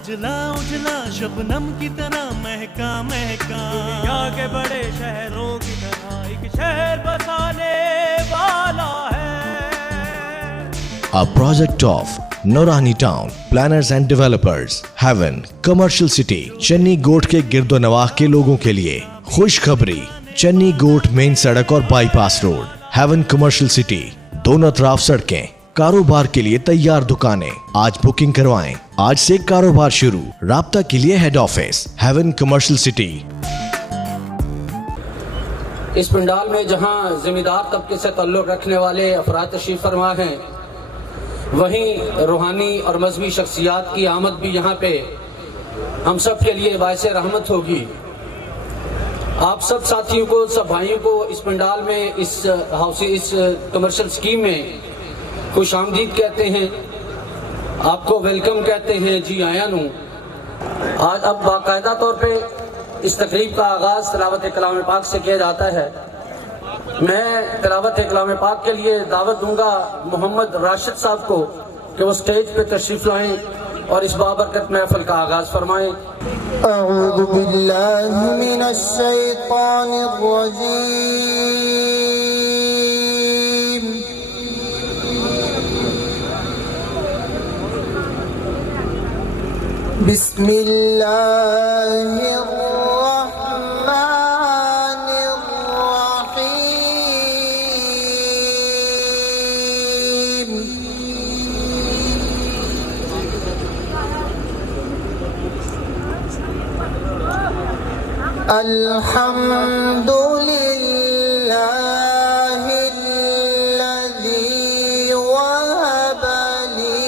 उजला उजला शबनम की तरह महका महका, दुनिया के बड़े शहरों की तरह एक शहर बसाने वाला है। A project of Noorani Town Planners and Developers, Heaven Commercial City, Channi गोट के गिरदो नवाह के लोगों के लिए खुशखबरी। चन्नी गोट मेन सड़क और bypass road, heaven commercial city, दोनों तरफ सड़कें, कारोबार के लिए तैयार दुकानें। आज बुकिंग करवाएं, आज से कारोबार शुरू। राब्ता के लिए head office heaven commercial city. इस पंडाल में जहां जिम्मेदार तबके से ताल्लुक रखने वाले अफराद तशरीफ फरमा हैं, वहीं रूहानी और मजहबी शख्सियात की आमद भी यहाँ पे हम सब के लिए बायसे रहमत होगी। आप सब साथियों को, सब भाइयों को इस पंडाल में, इस कमर्शियल स्कीम में खुश आमदीद कहते हैं, आपको वेलकम कहते हैं, जी आया नू। आज अब बाकायदा तौर पे इस तकरीब का आगाज तिलावत कलाम पाक से किया जाता है। मैं तिलावत कलाम पाक के लिए दावत दूंगा मोहम्मद राशिद साहब को कि वो स्टेज पे तशरीफ लाएं और इस बाबरकत महफिल का आगाज फरमाएं। अऊज़ु बिल्लाहि मिनश शैतानिर रजीम। बिस्मिल्लाहिर रहमानिर रहीम। अल्हम्दुलिल्लाहिल्लज़ी वहब ली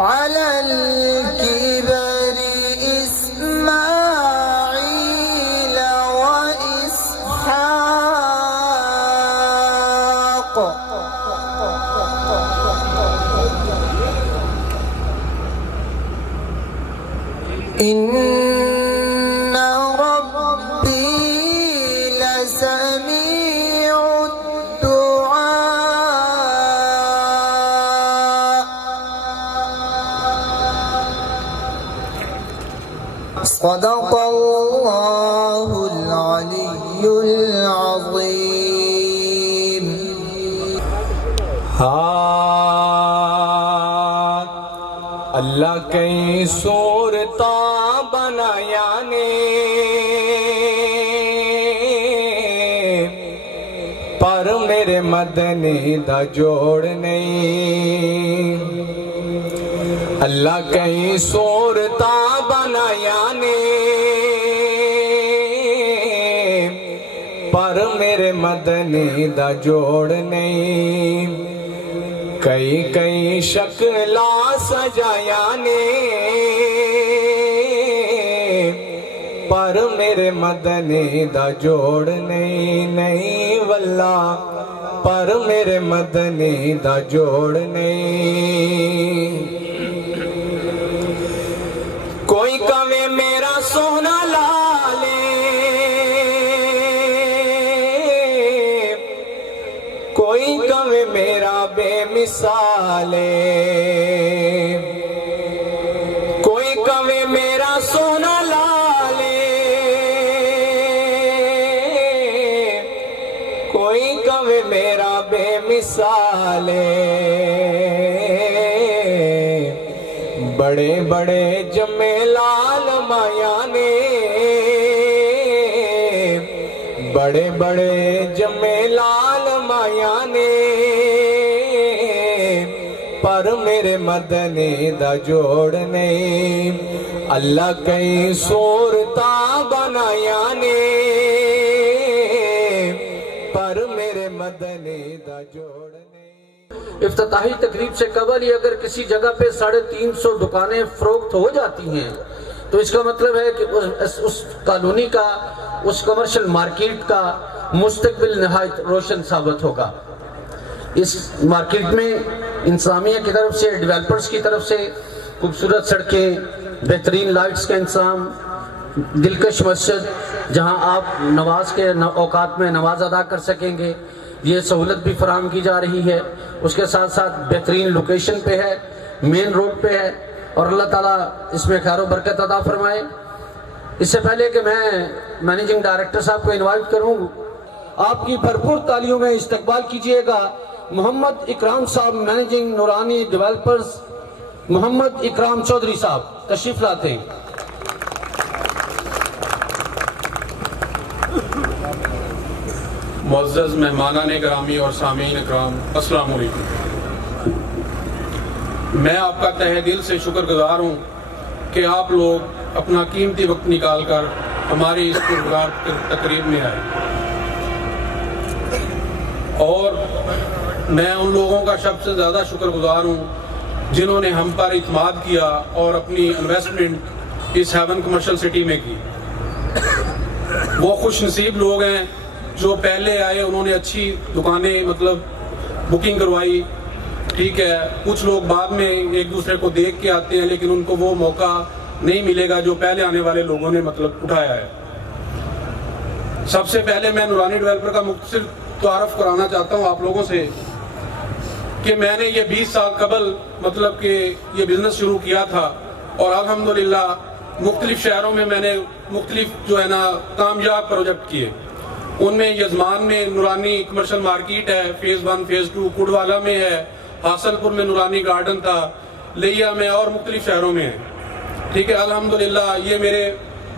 अलल किबर इस्माईल व इसहाक़। इन्न रब्बी लसमीउद दुआ। सदक़ल्लाहुल अलियुल अज़ीम। अल्लाह कई सूरता बनाया ने, पर मेरे मदनी दा जोड़ नहीं। अल्लाह कई सूरता बनाया ने, पर मेरे मदनी दा जोड़ नहीं। कई कई शक्ला सजाया ने, पर मेरे मदनी दा जोड़ नहीं। नहीं वल्ला, पर मेरे मदनी दा जोड़ नहीं। कोई कवे मेरा सोना लाले, कोई कवे मेरा बेमिसाले, कोई कवे मेरा सोना लाले, कोई कवे मेरा बेमिसाले। बड़े बड़े जमे लाल माया ने, बड़े बड़े जमे लाल माया ने, पर मेरे मदनी दा जोड़ नहीं। अल्लाह कई सूरता बनाया ने, पर मेरे मदनी दा जोड़ नहीं। इफ्तिताही तकरीब से कबल ही अगर किसी जगह पे 350 दुकानें फरोख्त हो जाती हैं, तो इसका मतलब है कि उस कॉलोनी का, उस कमर्शियल मार्केट का मुस्तकबिल निहायत रोशन साबित होगा। इस मार्केट में इंतजामिया की तरफ से, डेवलपर्स की तरफ से खूबसूरत सड़कें, बेहतरीन लाइट्स का इंतजाम, दिलकश मस्जिद, जहां आप नमाज के औकात में नमाज अदा कर सकेंगे, ये सहूलत भी फराहम की जा रही है। उसके साथ साथ बेहतरीन लोकेशन पे है, मेन रोड पे है, और अल्लाह ताला इसमें खैर बरकत अदा फरमाए। इससे पहले कि मैं मैनेजिंग डायरेक्टर साहब को इनवाइट करूं, आपकी भरपूर तालियों में इस्तकबाल कीजिएगा मोहम्मद इकराम साहब, मैनेजिंग नूरानी डेवलपर्स, मोहम्मद इकराम चौधरी साहब तशरीफ लाते हैं। मुअज़्ज़ज़ मेहमानान गिरामी और सामीन इकराम, अस्सलाम वालेकुम। मैं आपका तहे दिल से शुक्रगुजार हूँ कि आप लोग अपना कीमती वक्त निकाल कर हमारी इस पुरस्कार तकरीब में आए, और मैं उन लोगों का सबसे ज़्यादा शुक्रगुजार हूँ जिन्होंने हम पर इत्माद किया और अपनी इन्वेस्टमेंट इस हेवन कमर्शियल सिटी में की। वो खुश नसीब लोग हैं जो पहले आए, उन्होंने अच्छी दुकानें मतलब बुकिंग करवाई, ठीक है। कुछ लोग बाद में एक दूसरे को देख के आते हैं, लेकिन उनको वो मौका नहीं मिलेगा जो पहले आने वाले लोगों ने मतलब उठाया है। सबसे पहले मैं नूरानी डेवलपर का मुख्तसर तारुफ कराना चाहता हूँ आप लोगों से कि मैंने ये 20 साल कबल मतलब कि ये बिजनेस शुरू किया था, और अल्हम्दुलिल्लाह मुख्तलिफ शहरों में मैंने मुख्तलिफ जो है ना कामयाब प्रोजेक्ट किए। उनमें यजमान में नूरानी कमर्शियल मार्केट है, फेज 1 फेज 2, कुडवाला में है, हासलपुर में नूरानी गार्डन था, लिया में और मुख्तलिफ शहरों में है, ठीक है। अल्हम्दुलिल्लाह ये मेरे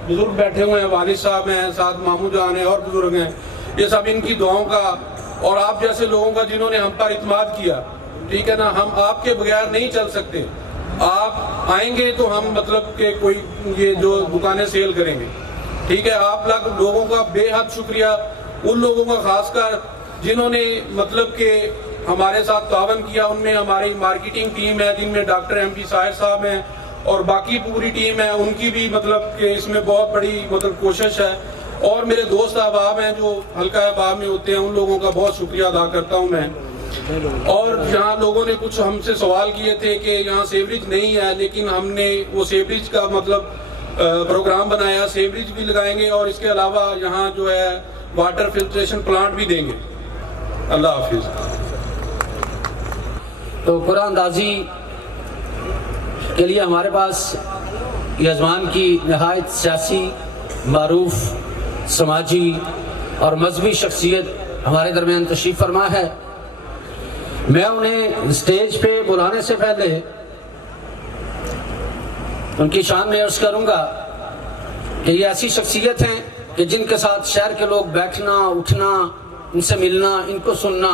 बुजुर्ग बैठे हुए हैं, वालिद साहब हैं, साथ मामू जान हैं और बुजुर्ग हैं, ये सब इनकी दुआओं का और आप जैसे लोगों का जिन्होंने हम पर इत्माद किया, ठीक है ना। हम आपके बगैर नहीं चल सकते, आप आएंगे तो हम मतलब के कोई ये जो दुकानें सेल करेंगे, ठीक है। आप लोगों का बेहद शुक्रिया, उन लोगों का खासकर जिन्होंने मतलब के हमारे साथ तावन किया। उनमें हमारी मार्केटिंग टीम है जिनमें डॉक्टर MP साहिर साहब हैं और बाकी पूरी टीम है, उनकी भी मतलब के इसमें बहुत बड़ी मतलब कोशिश है, और मेरे दोस्त अहबाब हैं जो हल्का अहबाब में होते हैं, उन लोगों का बहुत शुक्रिया अदा करता हूं मैं। और यहाँ लोगों ने कुछ हमसे सवाल किए थे कि यहाँ सेवरेज नहीं है, लेकिन हमने वो सेवरेज का मतलब प्रोग्राम बनाया, सेवरेज भी लगाएंगे और इसके अलावा यहाँ जो है वाटर फिल्ट्रेशन प्लांट भी देंगे। अल्लाह हाफिज। तो कुरानंदाजी के लिए हमारे पास यजमान की नहायत सियासी, मारूफ, समाजी और मजहबी शख्सियत हमारे दरमियान तशरीफ फरमा है। मैं उन्हें स्टेज पे बुलाने से पहले उनकी शान में अर्ज करूंगा कि ये ऐसी शख्सियत हैं कि जिनके साथ शहर के लोग बैठना, उठना, इनसे मिलना, इनको सुनना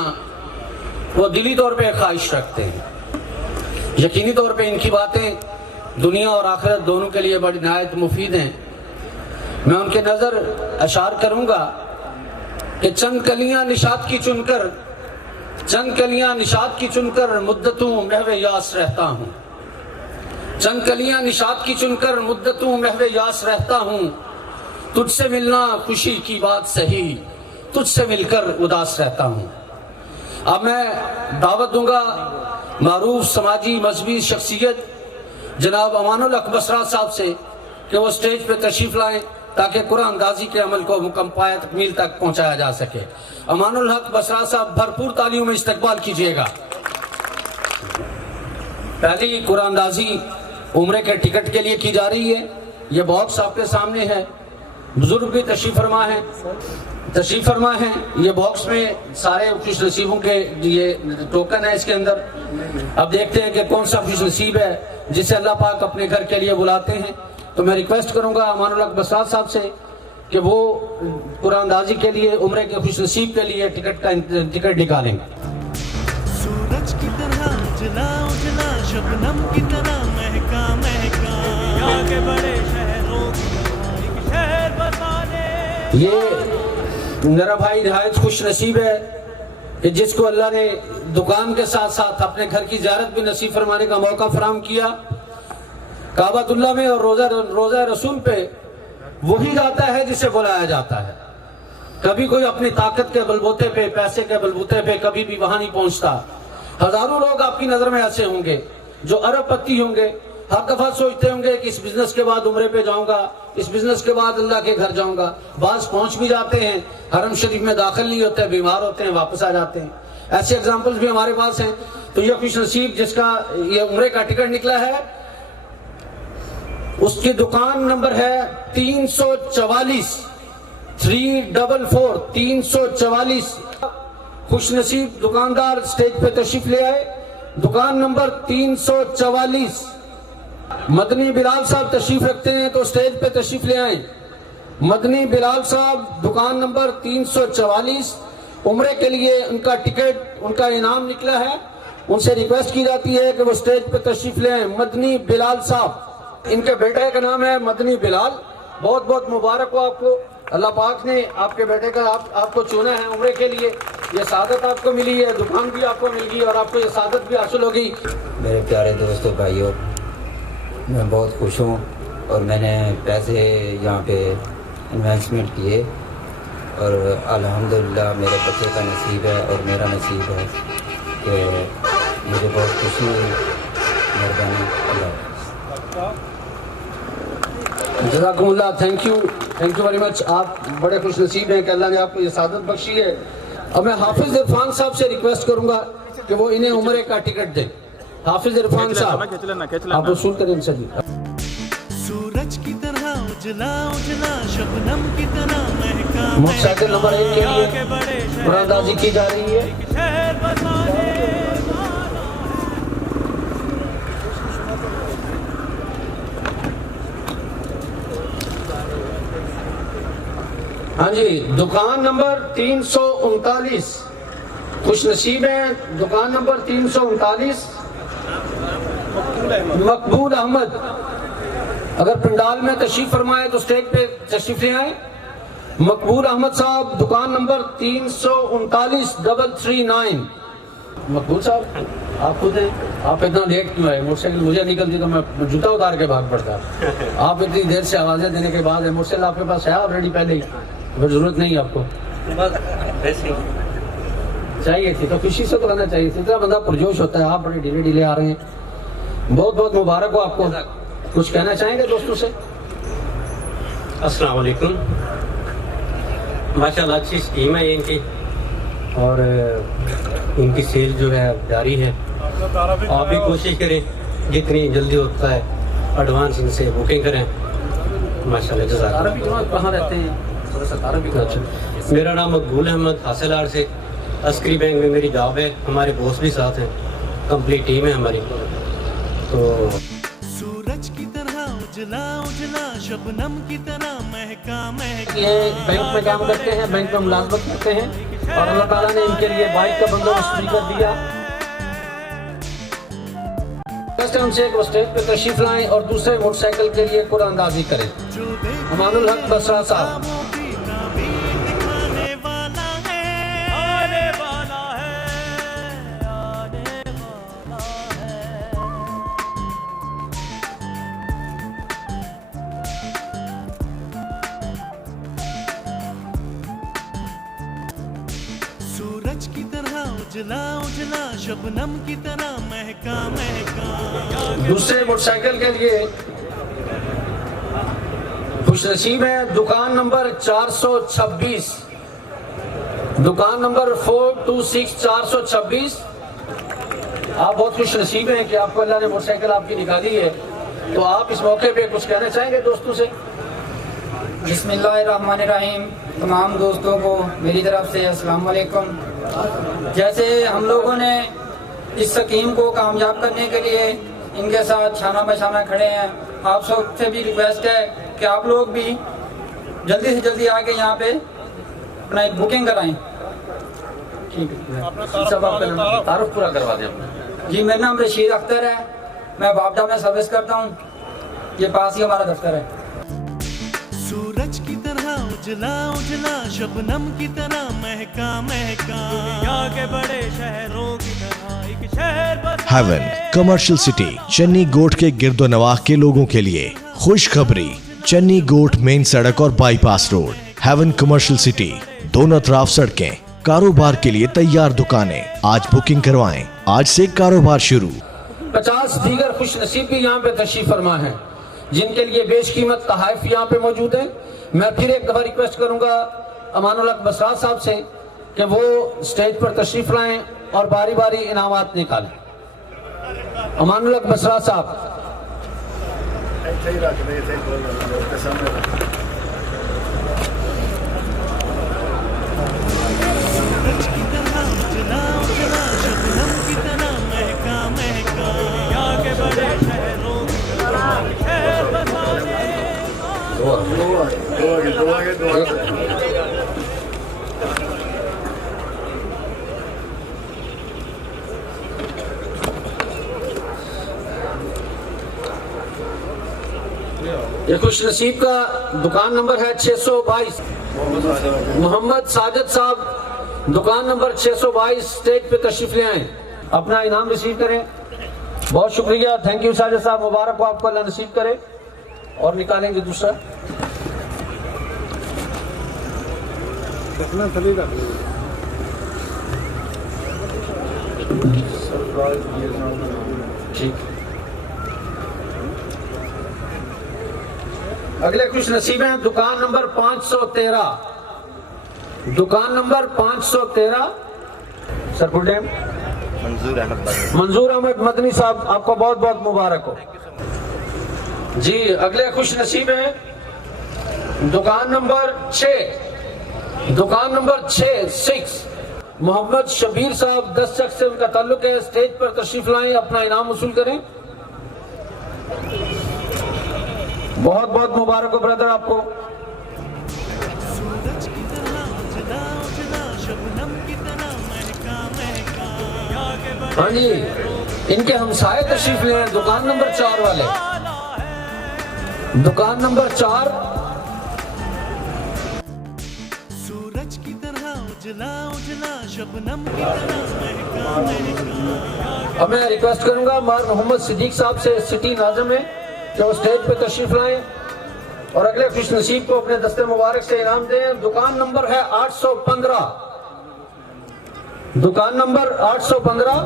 वो दिली तौर पे ख्वाहिश रखते हैं। यकीनी तौर पे इनकी बातें दुनिया और आखिरत दोनों के लिए बड़ी नहायत मुफीद हैं। मैं उनके नजर अशार करूंगा कि चंद कलियां निशात की चुनकर मुद्दतों महवे यास रहता हूँ, चंद कलियां निशात की चुनकर मुद्दतों महवे यास रहता हूँ, तुझसे मिलना खुशी की बात सही, तुझसे मिलकर उदास रहता हूँ। अब मैं दावत दूंगा मारूफ समाजी मजहबी शख्सियत जनाब अमानुल हक बसरा साहब से कि वो स्टेज पे तशरीफ लाएं ताकि कुरानंदाजी के अमल को मुकम्मल तकमील तक पहुंचाया जा सके। अमानुल हक बसरा साहब भरपूर तालियों में इस्तकबाल कीजिएगा। पहली कुरानंदाजी उम्रे के टिकट के लिए की जा रही है। ये बॉक्स आपके सामने है, बुजुर्ग भी तशरीफ फरमा है। ये बॉक्स में सारे खुश नसीबों के ये टोकन है इसके अंदर। अब देखते हैं कि कौन सा खुश नसीब है जिसे अल्लाह पाक अपने घर के लिए बुलाते हैं। तो मैं रिक्वेस्ट करूंगा अमानुल हक बसरा साहब से कि वो कुरानंदाजी के लिए उम्रे के खुश नसीब के लिए टिकट निकालेंगे। सूरज की तरह उजला उजला, शबनम की तरह महका महका, यहाँ के बड़े शहरों की तरह एक शहर बसाने। ये मेरा भाई नहायत खुश नसीब है कि जिसको अल्लाह ने दुकान के साथ साथ अपने घर की ज़ियारत भी नसीब फरमाने का मौका फराहम किया। काबतुल्लाह में और रोज़ा रसूल पे वही जाता है जिसे बुलाया जाता है। कभी कोई अपनी ताकत के बलबूते पे, पैसे के बलबूते पे कभी भी वहां नहीं पहुंचता। हजारों लोग आपकी नजर में ऐसे होंगे जो अरबपति होंगे, हर दफा सोचते होंगे कि इस बिजनेस के बाद उम्रे पे जाऊंगा, इस बिजनेस के बाद अल्लाह के घर जाऊंगा। बाज पहुंच भी जाते हैं, हरम शरीफ में दाखिल नहीं होते, बीमार होते हैं, वापस आ जाते हैं। ऐसे एग्जाम्पल्स भी हमारे पास हैं। तो ये खुश नसीब जिसका ये उम्रे का टिकट निकला है, उसकी दुकान नंबर है 344 344 344। खुश नसीब दुकानदार स्टेज पे तशरीफ ले आए। दुकान नंबर 344। मदनी बिलाल साहब तशरीफ रखते हैं तो स्टेज पे तशरीफ ले आए। मदनी बिलाल साहब दुकान नंबर 344। उम्रे के लिए उनका टिकट, उनका इनाम निकला है। उनसे रिक्वेस्ट की जाती है कि वो स्टेज पे तशरीफ ले आए। मदनी बिलाल साहब, इनके बेटे का नाम है मदनी बिलाल। बहुत बहुत मुबारक हो आपको, अल्लाह पाक ने आपके बेटे का आपको चुना है उम्रे के लिए। ये सादत आपको मिली है, दुकान भी आपको मिल गई और आपको ये सादत भी हासिल होगी। मेरे प्यारे दोस्तों भाइयों, मैं बहुत खुश हूँ और मैंने पैसे यहाँ पे इन्वेस्टमेंट किए और अल्हम्दुलिल्लाह मेरे बच्चे का नसीब है और मेरा नसीब है कि मुझे बहुत खुशी हुई। मेहरबानी, अल्लाह। जज़ाकुमुल्लाह, थैंक यू वेरी मच। आप बड़े खुश नसीब हैं कि अल्लाह ने आपको ये सादत बख्शी है। अब मैं हाफिज इरफान साहब से रिक्वेस्ट करूंगा कि वो इन्हें उम्रे का टिकट दें। हाफिज इरफान साहब, आप वसूल करें इनसे जी। सूरज की तरह उजला उजला, शबनम की तरह महका मोटरसाइकिल नंबर 1 के लिए कुरानदाजी की जा रही है। शहर बसाने हाँ जी, दुकान नंबर 339। खुश नसीब है दुकान नंबर 339। मकबूल अहमद, अगर पंडाल में तशरीफ फरमाए तो स्टेज पे तशरीफ ले आए। मकबूल अहमद साहब दुकान नंबर 339 339। मकबूल साहब, आप खुद हैं, आप इतना लेट क्यों आए? मोटरसाइकिल मुझे निकलती तो मैं जूता उतार के भाग पड़ता। आप इतनी देर से आवाजें देने के बाद है, मोटरसाइकिल आपके पास है ऑलरेडी पहले ही, फिर जरूरत नहीं है आपको। चाहिए थी तो खुशी से तो रहना चाहिए थी। इतना बंदा पुरजोश होता है, आप बड़े ढीले ढीले आ रहे हैं। बहुत बहुत मुबारक हो आपको। कुछ कहना चाहेंगे दोस्तों से? अस्सलाम वालेकुम। माशाल्लाह अच्छी स्कीम है इनकी और इनकी सेल जो है जारी है। आप भी कोशिश करें जितनी जल्दी होता है एडवांस इनसे बुकिंग करें। माशाल्लाह जज़ाकल्लाह। कहाँ रहते हैं? अच्छा, मेरा नाम मकबूल अहमद, हासिलार से अस्करी बैंक में मेरी जॉब है। हमारे बॉस भी साथ हैं, कंप्लीट टीम है हमारी। तो सूरज की तरह उजला उजला, शबनम की तरह महका महका। ये बैंक में काम करते हैं, बैंक में मुलाजमत करते हैं और अल्लाह ताला ने इनके लिए बाइक का बंदोबस्त भी कर दिया। उनसे एक स्टेज पे तशरीफ लाएं और दूसरे मोटरसाइकिल के लिए कुरानदाजी करें। अमानुल हक बसरा साहब। दिखाने वाला है, आने वाला है, आने वाला है। सूरज की तरह उजला उजला, शबनम की तरह महका महका। दूसरे मोटरसाइकिल के लिए खुश नसीब है दुकान नंबर 426। दुकान नंबर 426 426। आप बहुत खुश नसीब हैं कि आपको अल्लाह ने मोटरसाइकिल आपकी निकाली है। तो आप इस मौके पे कुछ कहना चाहेंगे दोस्तों से? बिस्मिल्लाहिर्रहमानिर्रहीम। तमाम दोस्तों को मेरी तरफ से अस्सलाम वालेकुम। जैसे हम लोगों ने इस स्कीम को कामयाब करने के लिए इनके साथ शाना बशाना खड़े हैं, आप सबसे भी रिक्वेस्ट है कि आप लोग भी जल्दी से जल्दी आके यहाँ पे अपना एक बुकिंग कराएं। ठीक है, सब आपका तारुफ पूरा करवा दें अपना। जी, मेरा नाम रशीद अख्तर है, मैं बाबडा में सर्विस करता हूँ। ये पास ही हमारा दफ्तर है। सूरज की तरह उजला उजला, शबनम की तरह महका महका। दुनिया के बड़े शहरों की तरह एक शहर बसाने हेवन कमर्शियल सिटी, चन्नी गोट के गिरदो नवाह के लोगों के लिए खुशखबरी। चन्नी गोट मेन सड़क और bypass road, heaven commercial city, दोनों तरफ सड़कें, कारोबार के लिए तैयार दुकानें। आज बुकिंग करवाएं, आज से कारोबार शुरू। 50 दीगर खुश नसीब भी यहाँ पे तशरीफ फरमा है, जिनके लिए बेशकीमत तोहफे यहाँ पे मौजूद हैं। मैं फिर एक दफ़ा रिक्वेस्ट करूँगा अमानुल हक बसरा साहब से कि वो स्टेज पर तशरीफ लाएं और बारी बारी इनामात निकालें। अमानुल हक बसरा साहब। सूरज की तरह उजला उजला, शबनम की तरह महका महका। दुनिया के बड़े शहरों की तरह शहर बसाने ये खुश नसीब का दुकान नंबर है 622। मोहम्मद साजिद साहब दुकान नंबर 622 स्टेज पे तशरीफ ले आए, अपना इनाम रिसीव करें। बहुत शुक्रिया, थैंक यू साजिद साहब, मुबारक हो आपको, अल्लाह नसीब करे। और निकालेंगे दूसरा। ठीक, अगले खुश नसीब हैं दुकान नंबर 513। दुकान नंबर 513 सर फुल नेम मंजूर अहमद मदनी साहब, आपको बहुत बहुत मुबारक हो जी। अगले खुश नसीब हैं दुकान नंबर 6, दुकान नंबर 6 मोहम्मद शबीर साहब, 10 शख्स से उनका ताल्लुक है, स्टेज पर तशरीफ लाएं, अपना इनाम वसूल करें। बहुत बहुत मुबारक हो ब्रदर आपको। सूरज की तरह उजला उजला, शबनम की तरह महका महका। हाँ जी, इनके हमसाए तशरीफ ले हैं दुकान नंबर 4 वाले। दुकान नंबर 4। सूरज की तरह उजला उजला, शबनम की तरह महका महका। अब मैं रिक्वेस्ट करूंगा मोहम्मद सिद्दीक साहब से, सिटी नाज़िम में, जो स्टेज पे तशरीफ लाएं और अगले खुश नसीब को अपने दस्ते मुबारक से इनाम दें। दुकान नंबर है 815। दुकान नंबर 815।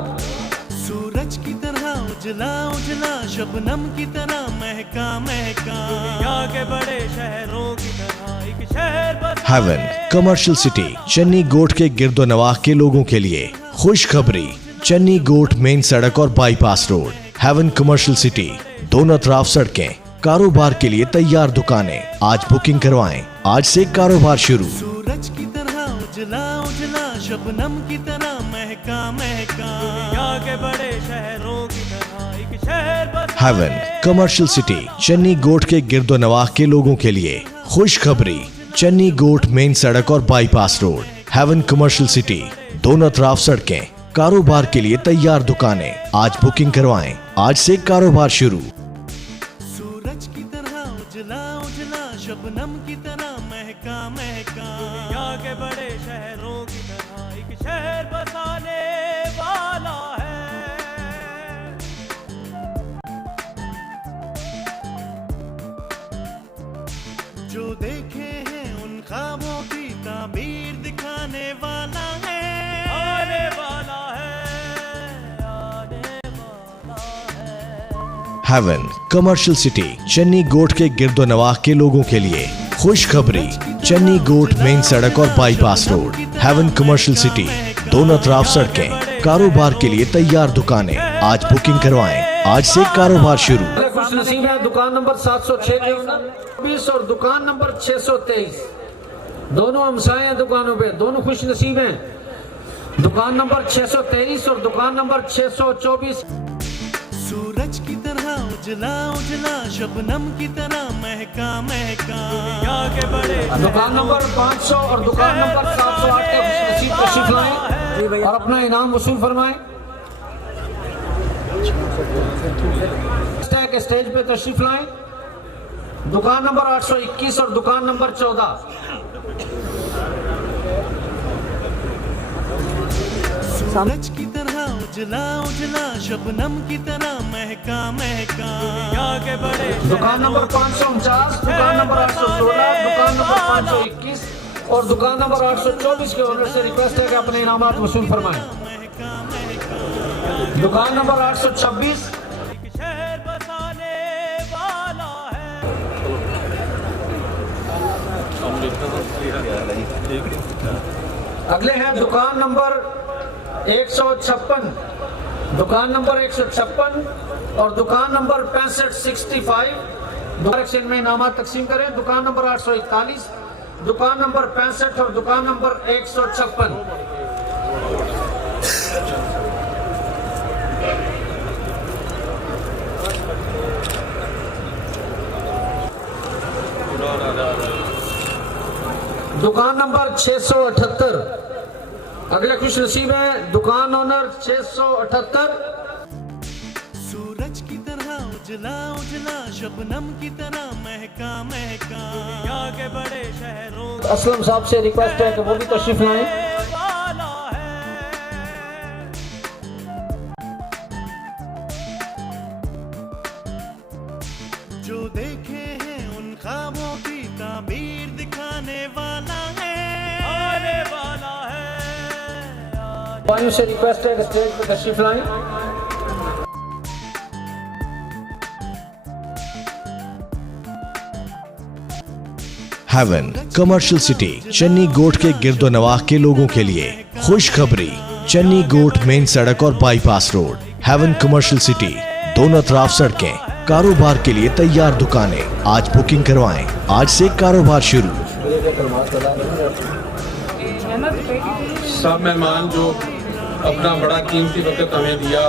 सूरज की तरह उजला उजला, शबनम की तरह महका महका। दुनिया के बड़े शहरों की तरह एक शहर बसाने हेवन कमर्शियल सिटी, चन्नी गोट के गिरदो नवाह के लोगों के लिए खुशखबरी। चन्नी गोट मेन सड़क और bypass road, heaven commercial city, दोनों तरफ सड़कें, कारोबार के लिए तैयार दुकानें। आज बुकिंग करवाएं, आज से कारोबार शुरू। सूरज की तरह उजला उजला, शबनम की तरह महका महका। दुनिया के बड़े शहरों की तरह एक शहर बसाने हेवन कमर्शियल सिटी, चन्नी गोट के गिरदो नवाह के लोगों के लिए खुशखबरी। चन्नी गोट मेन सड़क और bypass road, heaven commercial city, दोनों तरफ सड़कें, कारोबार के लिए तैयार दुकानें। आज बुकिंग करवाएं, आज से कारोबार शुरू। सूरज की तरह उजला उजला, शबनम की तरह महका महका। दुनिया के बड़े शहरों की तरह एक शहर बसाने वाला है। जो देखे हैं उन ख्वाबों की ताबीर दिखाने वाला है। आने वाला है, आने वाला है। हेवन कमर्शियल सिटी, चन्नी गोट के गिरदो नवाह के लोगों के लिए खुशखबरी। चन्नी गोट मेन सड़क और bypass road, heaven commercial city, दोनों तरफ सड़कें, कारोबार के लिए तैयार दुकानें। आज बुकिंग करवाएं, आज से कारोबार शुरू। खुश नसीब है दुकान नंबर 706 और दुकान नंबर 623। दोनों हमसाए हैं दुकानों पे, दोनों खुश नसीब हैं। दुकान नंबर 623 और दुकान नंबर 624। सूरज की तरह उजला उजला, शबनम की तरह महका महका। दुनिया के बड़े दुकान नंबर 500 और दुकान नंबर 708 के खुश नसीब तशरीफ लाएं और अपना इनाम वसूल फरमाएं। के स्टेज पे तशरीफ लाएं। दुकान नंबर 821 और दुकान नंबर 14। सूरज की तरह उजला उजला, शबनम की तरह महका महका। दुनिया के बड़े दुकान नंबर 549, दुकान नंबर 816, दुकान नंबर 521 और दुकान नंबर 824 के ओनर से रिक्वेस्ट है कि अपने इनामात वसूल फरमाएं। दुकान नंबर 826 अगले हैं दुकान नंबर 156, दुकान नंबर 156 और दुकान नंबर 6565। डायरेक्शन में इनामात तकसीम करें। दुकान नंबर 841, दुकान नंबर 65 और दुकान नंबर 156। दुकान नंबर 678। अगले खुश नसीब है दुकान ओनर 678। सूरज की तरह उजला उजला, शबनम की तरह महका महका, दुनिया के बड़े शहरों असलम साहब से रिक्वेस्ट है कि वो भी तशरीफ लाएं। वाला है। जो देखे हैं उन ख्वाबों की ताबीर दिखाने वाला है, आने वाला है। भाइयों से रिक्वेस्ट है कि स्टेज पर तशरीफ लाएं। हेवन कमर्शियल सिटी चन्नी गोट के गिरदोनवाह के लोगों के लिए खुशखबरी। चन्नी गोट मेन सड़क और bypass road, heaven commercial city, दोनों तरफ सड़कें, कारोबार के लिए तैयार दुकानें। आज बुकिंग करवाएं, आज से कारोबार शुरू। सब मेहमान जो अपना बड़ा कीमती वक्त हमें दिया,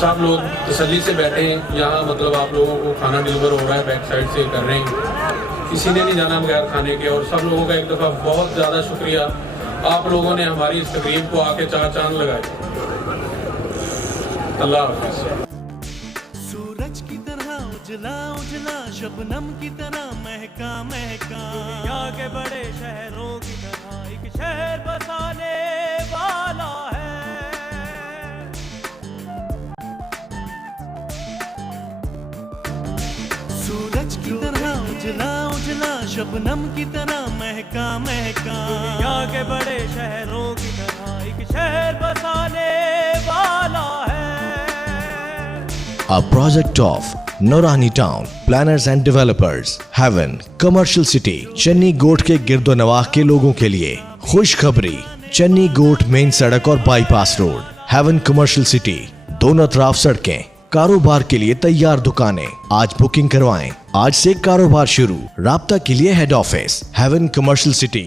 सब लोग तसल्ली से बैठे हैं यहाँ। मतलब आप लोगों को खाना डिलीवर हो रहा है, बैक साइड से कर रहे हैं, किसी ने नहीं जाना बगैर खाने के। और सब लोगों का एक दफ़ा बहुत ज़्यादा शुक्रिया, आप लोगों ने हमारी इस तकरीब को आके चार चांद लगाए। अल्लाह हाफ़िज़। सूरज की तरह उजला उजला, शबनम की तरह महका महका, दुनिया के बड़े शहरों की तरह एक शहर बसाने वाला है। सूरज की तरह उजला उजला, शबनम की तरह महका महका, दुनिया के बड़े शहरों की तरह एक शहर बसाने वाला है। A project of Norani Town Planners and Developers, Heaven Commercial City, Channi गोट के गिरदोनवाह के लोगों के लिए खुशखबरी। चन्नी गोट मेन सड़क और bypass road, heaven commercial city, दोनों तरफ सड़कें, कारोबार के लिए तैयार दुकानें। आज बुकिंग करवाएं, आज से कारोबार शुरू। राब्ता के लिए head office heaven commercial city,